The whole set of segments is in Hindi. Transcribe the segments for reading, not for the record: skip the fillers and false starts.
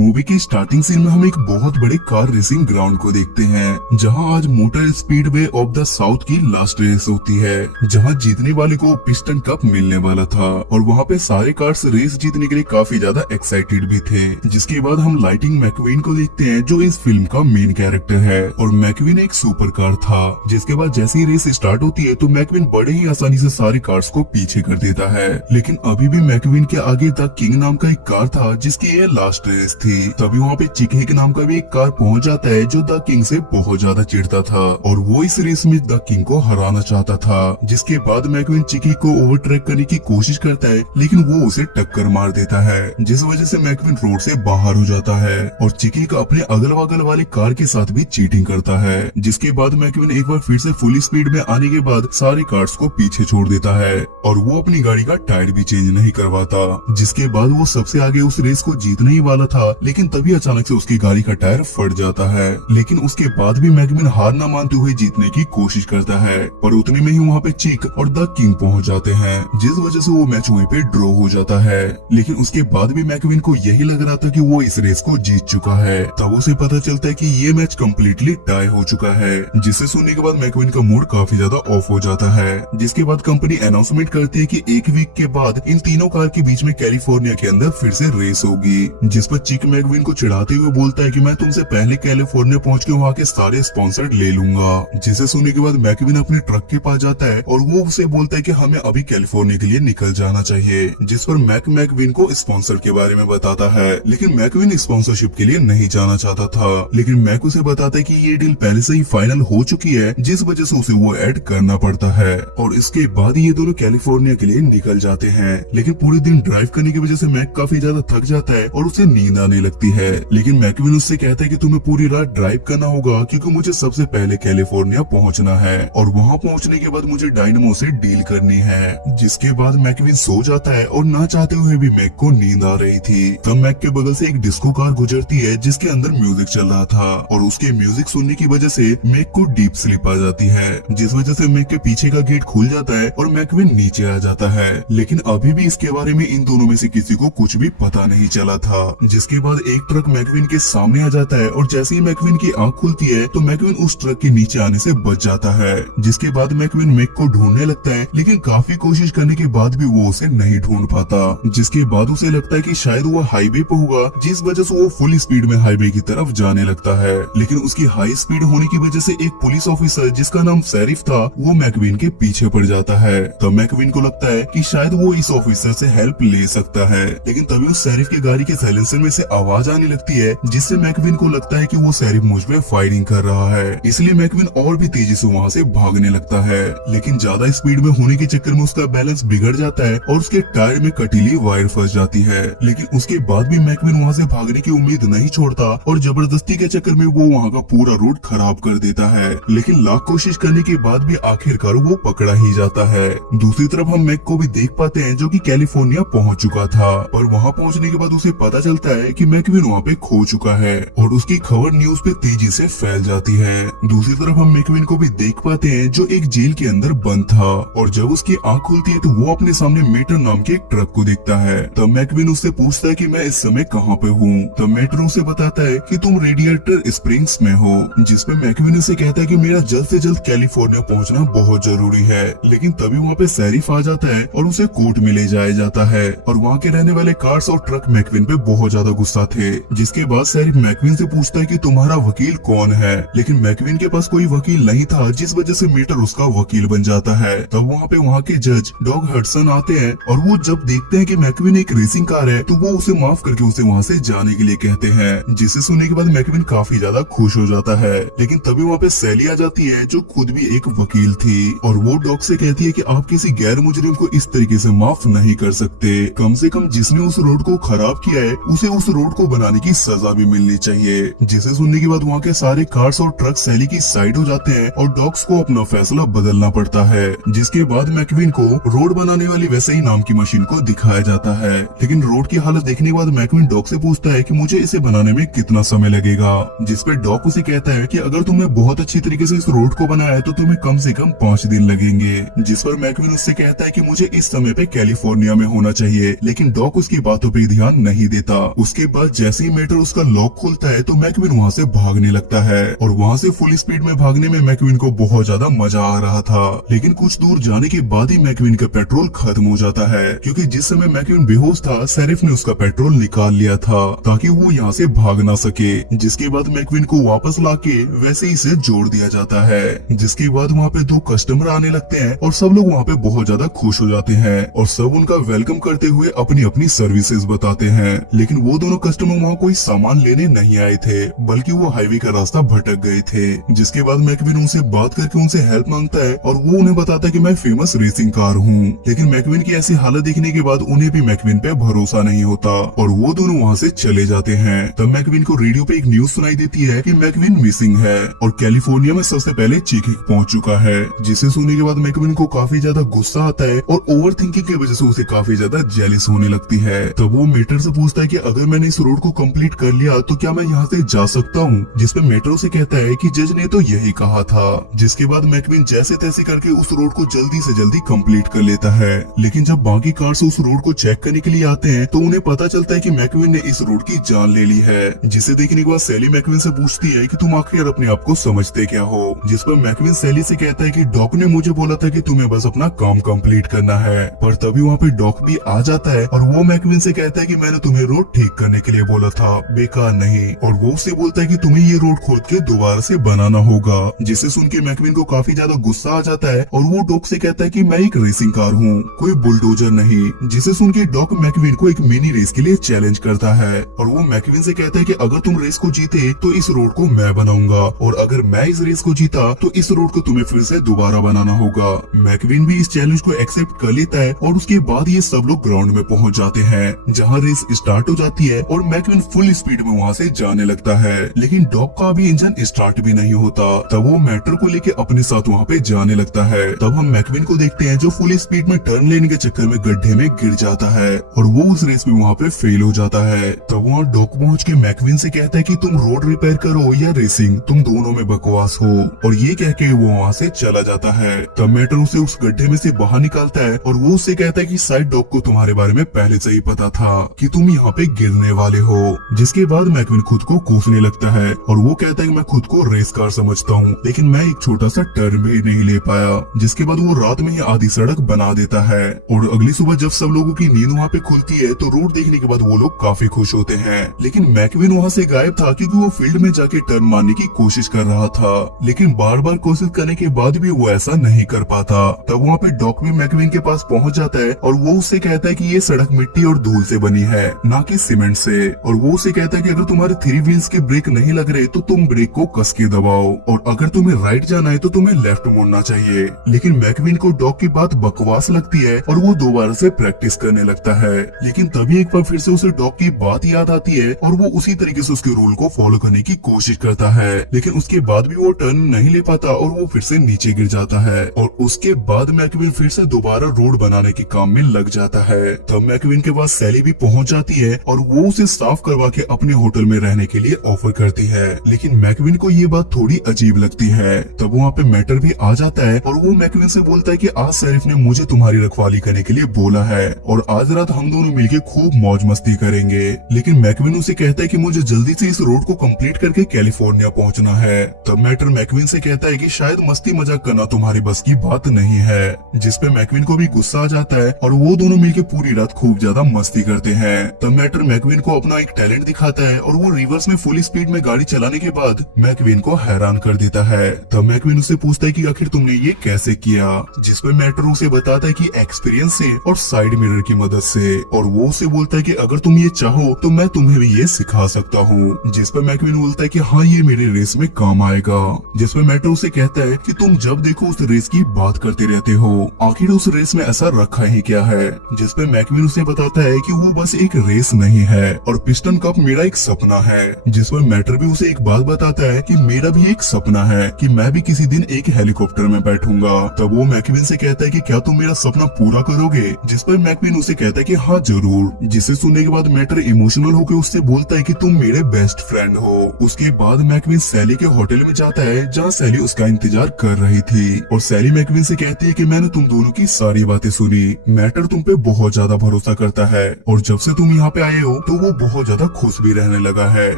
मूवी के स्टार्टिंग सीन में हम एक बहुत बड़े कार रेसिंग ग्राउंड को देखते हैं, जहां आज motor speedway of the south की लास्ट रेस होती है, जहां जीतने वाले को पिस्टन कप मिलने वाला था। और वहां पे सारे कार्स रेस जीतने के लिए काफी ज्यादा एक्साइटेड भी थे। जिसके बाद हम लाइटिंग मैकवीन को देखते हैं, जो इस फिल्म का मेन कैरेक्टर है। और मैकवीन एक सुपर कार था। जिसके बाद जैसे ही रेस स्टार्ट होती है तो मैकवीन बड़े ही आसानी से सारे कार्स को पीछे कर देता है। लेकिन अभी भी मैकवीन के आगे द किंग नाम का एक कार था, जिसकी ये लास्ट रेस थी। तभी वहाँ पे चिक नाम का भी एक कार पहुंच जाता है, जो द किंग से बहुत ज्यादा चिढ़ता था और वो इस रेस में द किंग को हराना चाहता था। जिसके बाद मैकवीन चिकी को ओवरटेक करने की कोशिश करता है, लेकिन वो उसे टक्कर मार देता है, जिस वजह से मैकवीन रोड से बाहर हो जाता है। और चिकी का अपने अगल बगल वाले कार के साथ भी चीटिंग करता है। जिसके बाद मैकवीन एक बार फिर से फुल स्पीड में आने के बाद सारे कार्स को पीछे छोड़ देता है और वो अपनी गाड़ी का टायर भी चेंज नहीं करवाता। जिसके बाद वो सबसे आगे उस रेस को जीतने ही वाला था, लेकिन तभी अचानक से उसकी गाड़ी का टायर फट जाता है। लेकिन उसके बाद भी मैकवीन हार न मानते हुए जीतने की कोशिश करता है, पर उतने में ही वहाँ पे चिक और द किंग पहुँच जाते हैं, जिस वजह से वो मैच वहीं पे ड्रॉ हो जाता है। लेकिन उसके बाद भी मैकवीन को यही लग रहा था कि वो इस रेस को जीत चुका है। तब उसे पता चलता है कि ये मैच कम्प्लीटली टाई हो चुका है, जिसे सुनने के बाद मैकवीन का मूड काफी ज्यादा ऑफ हो जाता है। जिसके बाद कंपनी अनाउंसमेंट करती है कि एक वीक के बाद इन तीनों कार के बीच में कैलिफोर्निया के अंदर फिर से रेस होगी। जिस पर चिक मैकवीन को चिढ़ाते हुए बोलता है कि मैं तुमसे पहले कैलिफोर्निया पहुंच के वहाँ के सारे स्पॉन्सर ले लूंगा। जिसे सुनने के बाद मैकवीन अपने ट्रक के पास जाता है और वो उसे बोलता है कि हमें अभी कैलिफोर्निया के लिए निकल जाना चाहिए। जिस पर मैकवीन को स्पॉन्सर के बारे में बताता है, लेकिन मैकवीन स्पॉन्सरशिप के लिए नहीं जाना चाहता था। लेकिन मैक उसे बताता है कि ये डील पहले से ही फाइनल हो चुकी है, जिस वजह से उसे वो ऐड करना पड़ता है। और इसके बाद ये दोनों कैलिफोर्निया के लिए निकल जाते हैं। लेकिन पूरे दिन ड्राइव करने की वजह से मैक काफी ज्यादा थक जाता है और उसे नींद आने लगती है। लेकिन मैकवीन उससे कहता है कि तुम्हें पूरी रात ड्राइव करना होगा, क्योंकि मुझे सबसे पहले कैलिफोर्निया पहुंचना है और वहां पहुंचने के बाद मुझे डायनामो से डील करनी है। जिसके बाद मैकवीन सो जाता है और ना चाहते हुए भी मैक को नींद आ रही थी। तब मैक के बगल से एक डिस्को कार गुजरती है, जिसके अंदर म्यूजिक चल रहा था और उसके म्यूजिक सुनने की वजह से मैक को डीप स्लीप आ जाती है, जिस वजह से मैक के पीछे का गेट खुल जाता है और मैकवीन नीचे आ जाता है। लेकिन अभी भी इसके बारे में इन दोनों में से किसी को कुछ भी पता नहीं चला था। जिसके बाद एक ट्रक मैकवीन के सामने आ जाता है और जैसे ही मैकवीन की आंख खुलती है तो मैकवीन उस ट्रक के नीचे आने से बच जाता है। जिसके बाद मैकवीन मैक को ढूंढने लगता है, लेकिन काफी कोशिश करने के बाद भी वो उसे नहीं ढूंढ पाता। जिसके बाद उसे लगता है कि शायद वो हाईवे पे होगा, जिस वजह से वो फुल स्पीड में हाईवे की तरफ जाने लगता है। लेकिन उसकी हाई स्पीड होने की वजह से एक पुलिस ऑफिसर जिसका नाम शेरिफ था, वो मैकवीन के पीछे पड़ जाता है। तब मैकवीन को लगता है कि शायद वो इस ऑफिसर से हेल्प ले सकता है। लेकिन तभी उस शेरिफ की गाड़ी के साइलेंसर में से आवाज आने लगती है, जिससे मैकवीन को लगता है कि वो शेरिफ मुझ पे फायरिंग कर रहा है। इसलिए मैकवीन और भी तेजी से वहाँ से भागने लगता है। लेकिन ज्यादा स्पीड में होने के चक्कर में उसका बैलेंस बिगड़ जाता है और उसके टायर में कटीली वायर फंस जाती है। लेकिन उसके बाद भी मैकवीन वहाँ से भागने की उम्मीद नहीं छोड़ता और जबरदस्ती के चक्कर में वो वहाँ का पूरा रूट खराब कर देता है। लेकिन लाख कोशिश करने के बाद भी आखिरकार वो पकड़ा ही जाता है। दूसरी तरफ हम मैक को भी देख पाते हैं, जो कि कैलिफोर्निया पहुंच चुका था। और वहां पहुंचने के बाद उसे पता चलता है कि मैकवीन वहां पे खो चुका है और उसकी खबर न्यूज पे तेजी से फैल जाती है। दूसरी तरफ हम मैकवीन को भी देख पाते हैं, जो एक जेल के अंदर बंद था। और जब उसकी आंख खुलती है तो वो अपने सामने मेटर नाम के एक ट्रक को देखता है। तब मैकवीन उससे पूछता है कि मैं इस समय कहाँ पे हूँ। तब मेटर उसे बताता है कि तुम रेडिएटर स्प्रिंग्स में हो। जिसपे मैकवीन उसे कहता है कि मेरा जल्द से जल्द कैलिफोर्निया पहुँचना बहुत जरूरी है। लेकिन तभी वहाँ पे शेरिफ आ जाता है और उसे कोर्ट में ले जाया जाता है। और वहाँ के रहने वाले कार्स और ट्रक मैकवीन पे बहुत ज्यादा गुस्सा थे। जिसके बाद शेरिफ मैकवीन से पूछता है कि तुम्हारा वकील कौन है। लेकिन मैकवीन के पास कोई वकील नहीं था, जिस वजह से मीटर उसका वकील बन जाता है। तब वहाँ पे वहाँ के जज डॉग हडसन आते हैं और वो जब देखते हैं कि मैकवीन एक रेसिंग कार है तो वो उसे माफ करके उसे वहाँ से जाने के लिए कहते हैं। जिसे सुनने के बाद मैकवीन काफी ज्यादा खुश हो जाता है। लेकिन तभी वहाँ पे सैली आ जाती है, जो खुद भी एक वकील थी और वो डॉग से कहती है कि आप किसी गैर मुजरिम को इस तरीके से माफ नहीं कर सकते। कम से कम जिसने उस रोड को खराब किया है उसे उस रोड को बनाने की सजा भी मिलनी चाहिए। जिसे सुनने के बाद वहाँ के सारे कार्स और ट्रक सैली की साइड हो जाते हैं और डॉग्स को अपना फैसला बदलना पड़ता है। जिसके बाद मैकवीन को रोड बनाने वाली वैसे ही नाम की मशीन को दिखाया जाता है। लेकिन रोड की हालत देखने के बाद मैकवीन डॉग से पूछता है कि मुझे इसे बनाने में कितना समय लगेगा। जिसपे डॉग उसे कहता है कि अगर तुमने बहुत अच्छी तरीके से इस रोड को बनाया है तो तुम्हें कम से कम 5 दिन लगेंगे। जिस पर मैकवीन उससे कहता है कि मुझे इस समय पे कैलिफोर्निया में होना चाहिए। लेकिन डॉग उसकी बातों पे ध्यान नहीं देता। उसके बाद जैसे ही मैटर उसका लॉक खोलता है तो मैकविन वहाँ से भागने लगता है और वहाँ से फुल स्पीड में भागने में मैकविन को बहुत ज्यादा मजा आ रहा था। लेकिन कुछ दूर जाने के बाद ही मैकविन का पेट्रोल खत्म हो जाता है, क्योंकि जिस समय मैकविन बेहोश था शेरिफ ने उसका पेट्रोल निकाल लिया था ताकि वो यहाँ से भाग ना सके। जिसके बाद मैकविन को वापस लाके वैसे ही से जोड़ दिया जाता है। जिसके बाद वहाँ पे 2 कस्टमर आने लगते हैं और सब लोग वहाँ पे बहुत ज्यादा खुश हो जाते हैं और सब उनका वेलकम करते हुए अपनी अपनी सर्विसेज बताते हैं। लेकिन वो दोनों कस्टमर वहाँ कोई सामान लेने नहीं आए थे, बल्कि वो हाईवे का रास्ता भटक गए थे। जिसके बाद मैकविन उनसे बात करके उनसे हेल्प मांगता है और वो उन्हें बताता है कि मैं फेमस रेसिंग कार हूँ। लेकिन मैकविन की ऐसी हालत देखने के बाद उन्हें भी मैकविन पे भरोसा नहीं होता और वो दोनों वहाँ से चले जाते हैं। तब मैकविन को रेडियो पे एक न्यूज सुनाई देती है कि मैकविन मिसिंग है और कैलिफोर्निया में सबसे पहले चीफ पहुंच चुका है। जिसे सुनने के बाद मैकविन को काफी ज्यादा गुस्सा आता है और ओवर थिंकिंग की वजह से उसे काफी ज्यादा जेलिस होने लगती है। तब वो मेटर से पूछता है कि अगर मैंने इस रोड को कंप्लीट कर लिया तो क्या मैं यहाँ से जा सकता हूँ, जिसपे मेट्रो से कहता है कि जज ने तो यही कहा था। जिसके बाद मैकविन जैसे तैसे करके उस रोड को जल्दी से जल्दी कंप्लीट कर लेता है। लेकिन जब बाकी कार से उस रोड को चेक करने के लिए आते हैं तो उन्हें पता चलता है कि मैकविन ने इस रोड की जान ले ली है। जिसे देखने के बाद सैली मैकविन से पूछती है कि तुम आखिर अपने आप को समझते क्या हो, जिस पर मैकविन सैली से कहता है कि डॉक ने मुझे बोला था कि तुम्हें बस अपना काम कंप्लीट करना है। पर तभी वहाँ पे डॉक भी आ जाता है और वो मैकविन से कहता है कि मैंने तुम्हें रोड ठीक करने के लिए बोला था, बेकार नहीं। और वो उससे बोलता है कि तुम्हें ये रोड खोद के दोबारा से बनाना होगा। जिसे सुन के मैकविन को काफी ज्यादा गुस्सा आ जाता है और वो डॉक से कहता है कि मैं एक रेसिंग कार हूँ, कोई बुलडोजर नहीं। जिसे सुन के डॉक मैकविन को एक मिनी रेस के लिए चैलेंज करता है और वो मैकविन से कहता है कि अगर तुम रेस को जीते तो इस रोड को मैं बनाऊंगा और अगर मैं इस रेस को जीता तो इस रोड को तुम्हें फिर से दोबारा बनाना होगा। मैकविन भी इस चैलेंज को एक्सेप्ट कर लेता है और उसके बाद ये सब लोग ग्राउंड में पहुंच जाते हैं जहां रेस स्टार्ट हो जाती है और मैकविन फुल स्पीड में वहां से जाने लगता है। लेकिन डॉग का भी इंजन स्टार्ट भी नहीं होता। तब वो मैटर को लेके अपने साथ वहाँ पे जाने लगता है। तब हम मैकविन को देखते हैं जो फुल स्पीड में टर्न लेने के चक्कर में गड्ढे में गिर जाता है और वो उस रेस में वहाँ पे फेल हो जाता है। तब वहाँ डॉग पहुँच के मैकविन से कहता है कि तुम रोड रिपेयर करो या रेसिंग, तुम दोनों में बकवास हो, और ये कह के वो वहाँ से चला जाता है। तब मैटर उसे उस गड्ढे में से बाहर निकालता है और वो उससे कहता है कि शायद डॉग को तुम्हारे बारे में पहले से ही पता था कि तुम यहाँ पे गिरने वाले हो। जिसके बाद मैकविन खुद को कोसने लगता है और वो कहता है कि मैं खुद को रेस कार समझता हूँ, लेकिन मैं एक छोटा सा टर्न भी नहीं ले पाया। जिसके बाद वो रात में ही आधी सड़क बना देता है और अगली सुबह जब सब लोगों की नींद वहाँ पे खुलती है तो रोड देखने के बाद वो लोग काफी खुश होते हैं। लेकिन मैकविन वहाँ से गायब था क्योंकि वो फील्ड में जाके टर्न मारने की कोशिश कर रहा था, लेकिन बार बार कोशिश करने के बाद भी वो ऐसा नहीं कर पाता। तब वहाँ पे डॉक भी मैकविन के पास पहुँच जाता है और वो उससे कहता है कि ये सड़क मिट्टी और धूल से बनी है, ना कि सीमेंट से। और वो उसे कहता है कि अगर तुम्हारे 3 व्हील्स के ब्रेक नहीं लग रहे तो तुम ब्रेक को कस के दबाओ और अगर तुम्हें राइट जाना है तो तुम्हें लेफ्ट मुड़ना चाहिए। लेकिन मैकविन को डॉग की बात बकवास लगती है और वो दोबारा से प्रैक्टिस करने लगता है। लेकिन तभी एक बार फिर से उसे डॉग की बात याद आती है और वो उसी तरीके से उसके रूल को फॉलो करने की कोशिश करता है, लेकिन उसके बाद भी वो टर्न नहीं ले पाता और वो फिर से नीचे गिर जाता है। और उसके बाद मैकविन फिर से दोबारा रोड बनाने के काम में लग जाता है। तब मैकविन के पास सैली भी पहुंच जाती है और वो उसे साफ करवा के अपने होटल में रहने के लिए ऑफर करती है। लेकिन मैकविन को ये बात थोड़ी अजीब लगती है। तब वहाँ पे मैटर भी आ जाता है और वो मैकविन से बोलता है कि आज शेरिफ ने मुझे तुम्हारी रखवाली करने के लिए बोला है और आज रात हम दोनों मिलके खूब मौज मस्ती करेंगे। लेकिन मैकविन उसे कहता है कि मुझे जल्दी से इस रोड को कंप्लीट करके कैलिफोर्निया पहुंचना है। तब मैटर मैकविन से कहता है कि शायद मस्ती मजाक करना तुम्हारी बस की बात नहीं है, जिसपे मैकविन को भी गुस्सा आ जाता है और वो दोनों मिलके पूरी रात खूब ज्यादा मस्ती करते हैं। तब मैटर मैकविन को अपना एक टैलेंट दिखाता है और वो रिवर्स में फुल स्पीड में गाड़ी चलाने के बाद मैकविन को हैरान कर देता है। तब मैकविन उसे पूछता है कि आखिर तुमने ये कैसे किया, जिसपे मैटर उसे बताता है कि एक्सपीरियंस से और साइड मिरर की मदद से। और वो उसे बोलता है कि अगर तुम ये चाहो तो मैं तुम्हें भी ये सिखा सकता हूँ, जिसपे मैकविन बोलता है कि हाँ ये मेरे रेस में काम आएगा। जिसपे मैटर उसे कहता है कि तुम जब देखो उस रेस की बात करते रहते हो, आखिर उस रेस में ऐसा रखा ही क्या है। जिसपे मैकविन उसे बताता है कि वो बस एक रेस नहीं है और पिस्टन कप मेरा एक सपना है। जिस पर मैटर भी उसे एक बात बताता है कि मेरा भी एक सपना है कि मैं भी किसी दिन एक हेलीकॉप्टर में बैठूंगा। तब वो मैकविन से कहता है कि क्या तुम मेरा सपना पूरा करोगे, जिस पर मैकविन उसे कहता है कि हाँ जरूर। जिसे सुनने के बाद मैटर इमोशनल होकर उससे बोलता है कि तुम मेरे बेस्ट फ्रेंड हो। उसके बाद मैकविन सैली के होटल में जाता है जहाँ सैली उसका इंतजार कर रही थी और सैली मैकविन से कहती है कि मैंने तुम दोनों की सारी बातें सुनी, मैटर तुम पे बहुत ज्यादा भरोसा करता है और जब से तुम यहाँ पे आए हो तो वो बहुत ज्यादा खुश भी रहने लगा है।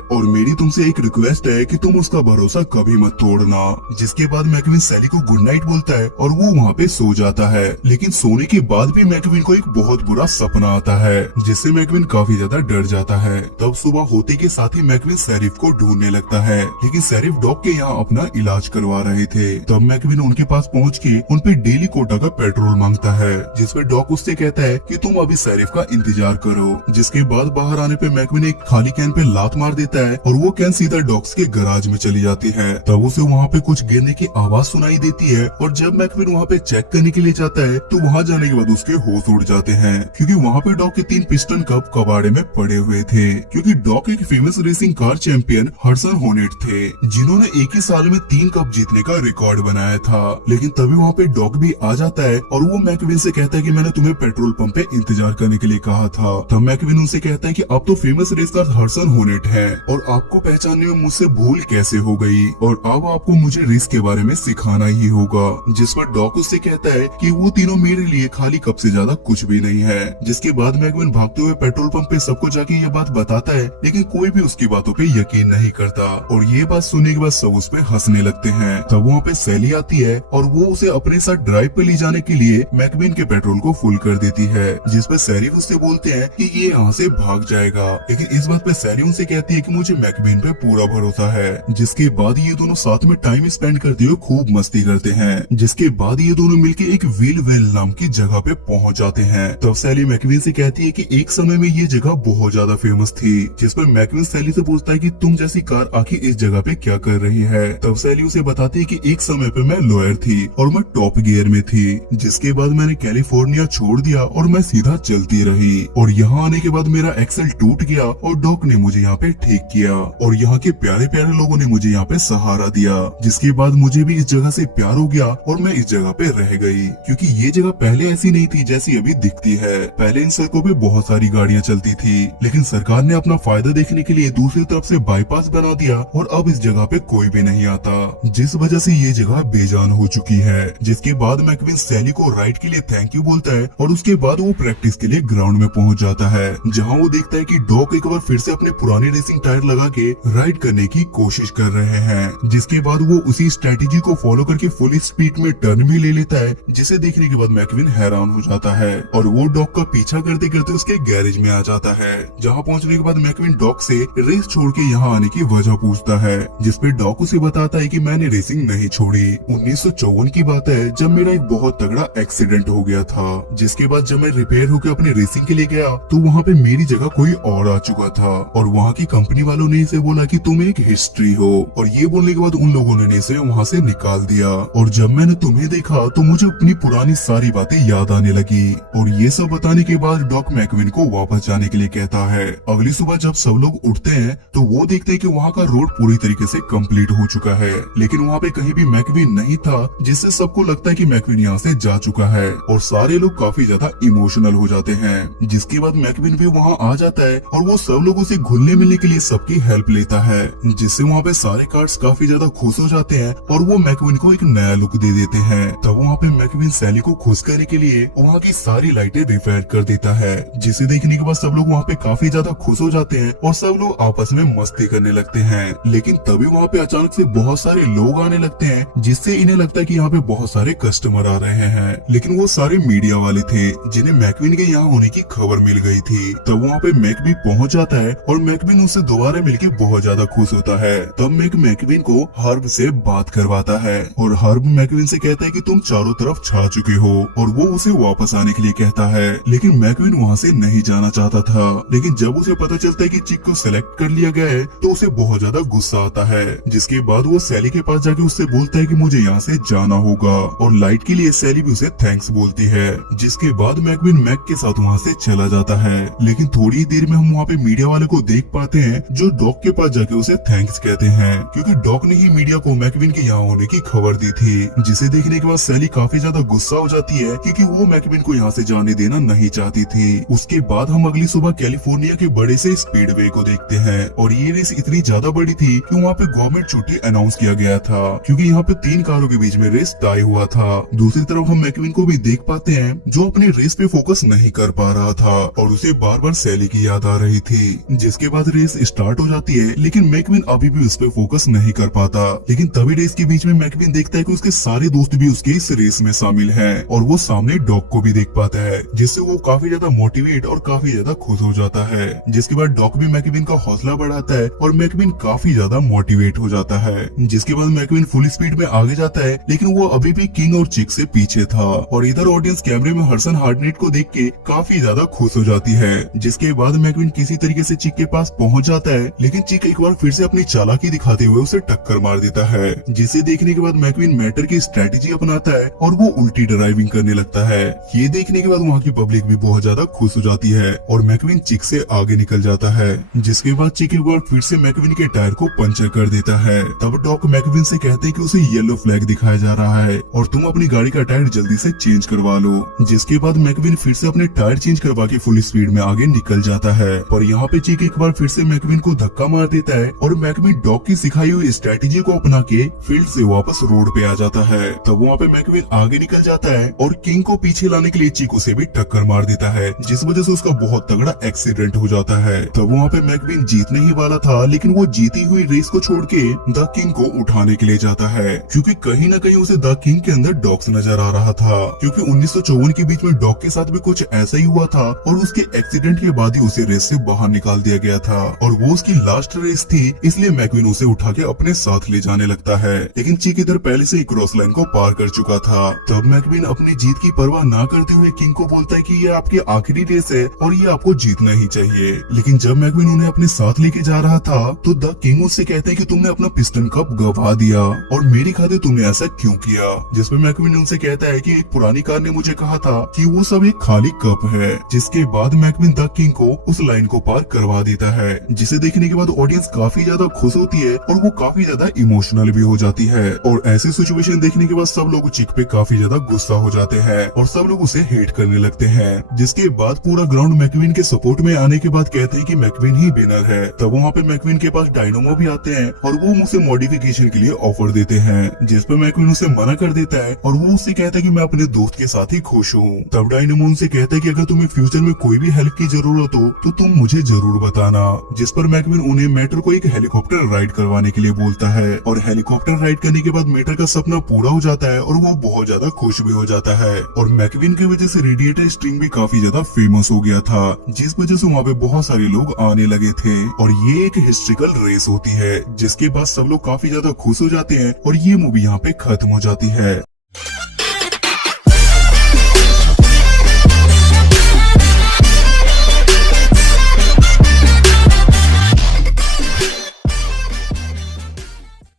और मेरी तुमसे एक रिक्वेस्ट है कि तुम उसका भरोसा कभी मत तोड़ना। जिसके बाद मैकविन सैली को गुड नाइट बोलता है और वो वहाँ पे सो जाता है। लेकिन सोने के बाद भी मैकविन को एक बहुत बुरा सपना आता है, जिससे मैकविन काफी ज्यादा डर जाता है। तब सुबह होते के साथ ही मैकविन शेरिफ को ढूंढने लगता है, लेकिन शेरिफ डॉग के यहाँ अपना इलाज करवा रहे थे। तब मैकविन उनके पास पहुँच के उन पे डेली कोटा का पेट्रोल मांगता है, जिसपे डॉग उससे कहता है कि तुम अभी शेरिफ का इंतजार करो। जिसके बाद बाहर आने पे मैकविन एक खाली कैन पे लात मार देता है और वो कैन सीधा डॉग्स के गराज में चली जाती है। तब उसे वहाँ पे कुछ गिरने की आवाज सुनाई देती है और जब मैकविन वहाँ पे चेक करने के लिए जाता है तो वहाँ जाने के बाद उसके होश उड़ जाते हैं, क्योंकि वहाँ पे डॉग के 3 पिस्टन कप कबाड़े में पड़े हुए थे। क्योंकि डॉग एक famous racing car champion Hudson Hornet थे, जिन्होंने एक ही साल में 3 कप जीतने का रिकॉर्ड बनाया था। लेकिन तभी वहाँ पे डॉग भी आ जाता है और वो मैकविन से कहता है कि मैंने तुम्हें पेट्रोल पंप पे इंतजार करने के लिए कहा था। तब मैकविन उनसे कहता है कि आप तो फेमस रेस कार हडसन होनेट है और आपको पहचानने में मुझसे भूल कैसे हो गई, और अब आपको मुझे रेस के बारे में सिखाना ही होगा। जिस पर डॉग उससे कहता है कि वो तीनों मेरे लिए खाली कप से ज्यादा कुछ भी नहीं है। जिसके बाद मैकविन भागते हुए पेट्रोल पंप पे सबको जाके ये बात बताता है, लेकिन कोई भी उसकी बातों पे यकीन नहीं करता और ये बात सुनने के बाद सब उस पे हंसने लगते हैं। तब वहाँ पे सैली आती है और वो उसे अपने साथ ड्राइव पे ले जाने के लिए मैकविन के पेट्रोल को फुल कर देती है। जिस पर शेरिफ उससे बोलते हैं कि ये यहाँ से भाग जाएगा, लेकिन इस बात पे सैली उनसे कहती है कि मुझे मैकविन पे पूरा भरोसा है। जिसके बाद ये दोनों साथ में टाइम स्पेंड करते हुए खूब मस्ती करते हैं। जिसके बाद ये दोनों मिलके एक व्हील वेल नाम की जगह पे पहुंच जाते हैं। तब सैली मैकविन से कहती है कि एक समय में ये जगह बहुत ज्यादा फेमस थी। जिस पर मैकविन सैली से पूछता है कि तुम जैसी कार आखिर इस जगह पे क्या कर रही है। तब सैली उसे बताती है कि एक समय पे मैं लॉयर थी और मैं टॉप गियर में थी। जिसके बाद मैंने कैलिफोर्निया छोड़ दिया और मैं सीधा चलती रही, और यहाँ आने के बाद मेरा एक्सेल टूट गया और डॉक ने मुझे यहाँ पे ठीक किया और यहाँ के प्यारे प्यारे लोगों ने मुझे यहाँ पे सहारा दिया। जिसके बाद मुझे भी इस जगह से प्यार हो गया और मैं इस जगह पे रह गई, क्योंकि ये जगह पहले ऐसी नहीं थी जैसी अभी दिखती है। पहले इन सड़कों पे बहुत सारी गाड़ियाँ चलती थी, लेकिन सरकार ने अपना फायदा देखने के लिए दूसरी तरफ से बाईपास बना दिया और अब इस जगह पे कोई भी नहीं आता, जिस वजह से ये जगह बेजान हो चुकी है। जिसके बाद मैकविन सैली को राइड के लिए थैंक यू बोलता है और उसके बाद वो प्रैक्टिस के लिए ग्राउंड में पहुंच जाता है, जहां वो देखता है कि डॉक एक बार फिर से अपने पुराने रेसिंग टायर लगा के राइड करने की कोशिश कर रहे हैं। जिसके बाद वो उसी स्ट्रेटेजी को फॉलो करके फुल स्पीड में टर्न भी ले लेता है, जिसे देखने के बाद मैकविन हैरान हो जाता है और वो डॉक का पीछा करते करते उसके गैरेज में आ जाता है। जहाँ पहुँचने के बाद मैकविन डॉक से रेस छोड़ के यहाँ आने की वजह पूछता है, जिसपे डॉक उसे बताता है कि मैंने रेसिंग नहीं छोड़ी। 1954 की बात है जब मेरा एक बहुत तगड़ा एक्सीडेंट हो गया था। जिसके बाद जब मैं रिपेयर होकर अपने रेसिंग के लिए गया तो वहाँ पे मेरी जगह कोई और आ चुका था और वहाँ की कंपनी वालों ने इसे बोला कि तुम एक हिस्ट्री हो, और ये बोलने के बाद उन लोगों ने इसे वहाँ से निकाल दिया। और जब मैंने तुम्हें देखा तो मुझे अपनी पुरानी सारी बातें याद आने लगी। और ये सब बताने के बाद डॉक मैकविन को वापस जाने के लिए कहता है। अगली सुबह जब सब लोग उठते हैं तो वो देखते हैं कि वहाँ का रोड पूरी तरीके से कंप्लीट हो चुका है, लेकिन वहाँ पे कहीं भी मैकविन नहीं था, जिससे सबको लगता है कि मैकविन यहाँ से जा चुका है और सारे लोग काफी ज्यादा इमोशनल हो जाते हैं। जिसके बाद मैकविन भी वहाँ आ जाता है और वो सब लोगों से घुलने मिलने के लिए सबकी हेल्प लेता है, जिससे वहाँ पे सारे कार्ड्स काफी ज्यादा खुश हो जाते हैं और वो मैकविन को एक नया लुक दे देते हैं। तब वहाँ पे मैकविन सैली को खुश करने के लिए वहाँ की सारी लाइटें रिपेयर कर देता है, जिसे देखने के बाद सब लोग वहाँ पे काफी ज्यादा खुश हो जाते हैं और सब लोग आपस में मस्ती करने लगते हैं। लेकिन तभी वहाँ पे अचानक से बहुत सारे लोग आने लगते हैं, जिससे इन्हें लगता है कि यहाँ पे बहुत सारे कस्टमर आ रहे हैं, लेकिन वो सारे मीडिया वाले थे जिन्हें मैकविन के यहाँ होने की खबर मिल गई थी। तब वहाँ पे मैक भी पहुँच जाता है और मैकविन उससे दोबारा मिलके बहुत ज्यादा खुश होता है। तब मैकविन को हर्ब से बात करवाता है और हर्ब मैकविन से कहता है कि तुम चारों तरफ छा चुके हो, और वो उसे वापस आने के लिए कहता है। लेकिन मैकविन वहाँ से नहीं जाना चाहता था, लेकिन जब उसे पता चलता है कि चिक को सिलेक्ट कर लिया गया है तो उसे बहुत ज्यादा गुस्सा आता है। जिसके बाद वो सैली के पास जाके उससे बोलता है कि मुझे यहाँ से जाना होगा, और लाइट के लिए सैली भी उसे थैंक्स बोलती है। जिसके बाद मैकविन मैक के साथ वहाँ से चला जाता है। लेकिन थोड़ी देर में हम वहाँ पे मीडिया वाले को देख पाते हैं जो डॉक के पास जाके उसे थैंक्स कहते हैं, क्योंकि डॉक ने ही मीडिया को मैकविन के यहाँ होने की खबर दी थी। जिसे देखने के बाद सैली काफी ज्यादा गुस्सा हो जाती है, क्योंकि वो मैकविन को यहाँ से जाने देना नहीं चाहती थी। उसके बाद हम अगली सुबह कैलिफोर्निया के बड़े से स्पीडवे को देखते हैं, और ये रेस इतनी ज्यादा बड़ी थी कि वहाँ पे गवर्नमेंट छुट्टी अनाउंस किया गया था, क्योंकि यहाँ पे 3 कारों के बीच में रेस टाई हुआ था। दूसरी तरफ हम मैकविन को भी देख पाते हैं जो अपने रेस पे फोकस नहीं कर पा रहा था और उसे बार बार सैली की की याद आ रही थी। जिसके बाद रेस स्टार्ट हो जाती है, लेकिन मैकविन अभी भी उस पर फोकस नहीं कर पाता। लेकिन तभी रेस के बीच में मैकविन देखता है कि उसके सारे दोस्त भी उसके इस रेस में शामिल हैं और वो सामने डॉग को भी देख पाता है, जिससे वो काफी ज्यादा मोटिवेट और काफी ज्यादा खुश हो जाता है। जिसके बाद डॉग भी मैकविन का हौसला बढ़ाता है और मैकविन काफी ज्यादा मोटिवेट हो जाता है। जिसके बाद मैकविन फुल स्पीड में आगे जाता है, लेकिन वो अभी भी किंग और चिक से पीछे था। और इधर ऑडियंस कैमरे में हडसन हार्टनेट को देख के काफी ज्यादा खुश हो जाती है। जिसके बाद मैकविन किसी तरीके से चिक के पास पहुंच जाता है, लेकिन चिक एक बार फिर से अपनी चालाकी दिखाते हुए उसे टक्कर मार देता है। जिसे देखने के बाद मैकविन मैटर की स्ट्रेटेजी अपनाता है और वो उल्टी ड्राइविंग करने लगता है। ये देखने के बाद वहाँ की पब्लिक भी बहुत ज्यादा खुश हो जाती है और मैकविन चिक से आगे निकल जाता है। जिसके बाद चिक एक बार फिर से मैकविन के टायर को पंचर कर देता है। तब डॉक मैकविन से कहते हैं कि उसे येलो फ्लैग दिखाया जा रहा है और तुम अपनी गाड़ी का टायर जल्दी से चेंज करवा लो। जिसके बाद मैकविन फिर से अपने टायर चेंज करवा के फुल स्पीड में आगे निकल जाता है। और यहाँ पे चिक एक बार फिर से मैकविन को धक्का मार देता है और मैकविन डॉग की सिखाई हुई स्ट्रेटेजी को अपना के फील्ड से वापस रोड पे आ जाता है। तब वहाँ पे मैकविन आगे निकल जाता है और किंग को पीछे लाने के लिए चिक उसे भी टक्कर मार देता है, जिस वजह से उसका बहुत तगड़ा एक्सीडेंट हो जाता है। तब वहाँ पे मैकविन जीतने ही वाला था, लेकिन वो जीती हुई रेस को छोड़ के द किंग को उठाने के लिए जाता है, क्योंकि कहीं न कहीं उसे द किंग के अंदर डॉग्स नजर आ रहा था। क्योंकि 1954 के बीच में डॉग के साथ भी कुछ ऐसा ही हुआ था और उसके एक्सीडेंट के बाद ही उसे रेस से बाहर निकाल दिया गया था और वो उसकी लास्ट रेस थी, इसलिए मैकविन उसे उठा के अपने साथ ले जाने लगता है। लेकिन चिक इधर पहले से ही क्रॉस लाइन को पार कर चुका था। तब मैकविन अपनी जीत की परवाह ना करते हुए किंग को बोलता है कि ये आपकी आखिरी रेस है और ये आपको जीतना ही चाहिए। लेकिन जब मैकविन उन्हें अपने साथ लेके जा रहा था तो द किंग उससे कहते हैं कि तुमने अपना पिस्टन कप गवा दिया और मेरी खातिर तुमने ऐसा क्यों किया। जिसमें मैकविन उनसे कहता है कि एक पुरानी कार ने मुझे कहा था कि वो सब एक खाली कप है। जिसके बाद मैकविन द किंग को उस लाइन को पार करवा देता है, जिसे देखने के बाद ऑडियंस काफी ज्यादा खुश होती है और वो काफी ज्यादा इमोशनल भी हो जाती है। और ऐसी सिचुएशन देखने के बाद सब लोग चिक पे काफी ज्यादा गुस्सा हो जाते हैं और सब लोग उसे हेट करने लगते हैं। जिसके बाद पूरा ग्राउंड मैकविन के सपोर्ट में आने के बाद कहते हैं कि मैकविन ही विनर है। तब वहाँ पे मैकविन के पास डायनोमो भी आते हैं और वो उसे मॉडिफिकेशन के लिए ऑफर देते हैं, जिस पर मैकविन उसे मना कर देता है और वो उससे कहता है कि मैं अपने दोस्त के साथ ही खुश हूँ। तब डायनोमो उनसे कहता है कि अगर तुम्हें फ्यूचर में कोई भी हेल्प की जरूरत हो तो तुम मुझे जरूर बताना। जिस पर मैकविन उन्हें मैटर को एक हेलीकॉप्टर राइड करवाने के लिए बोलता है और हेलीकॉप्टर राइड करने के बाद मैटर का सपना पूरा हो जाता है और वो बहुत ज्यादा खुश भी हो जाता है। और मैकविन की वजह से रेडिएटर स्ट्रिंग भी काफी ज्यादा फेमस हो गया था, जिस वजह से वहाँ पे बहुत सारे लोग आने लगे थे। और ये एक हिस्ट्रिकल रेस होती है, जिसके बाद सब लोग काफी ज्यादा खुश हो जाते हैं और ये मूवी यहाँ पे खत्म हो जाती है।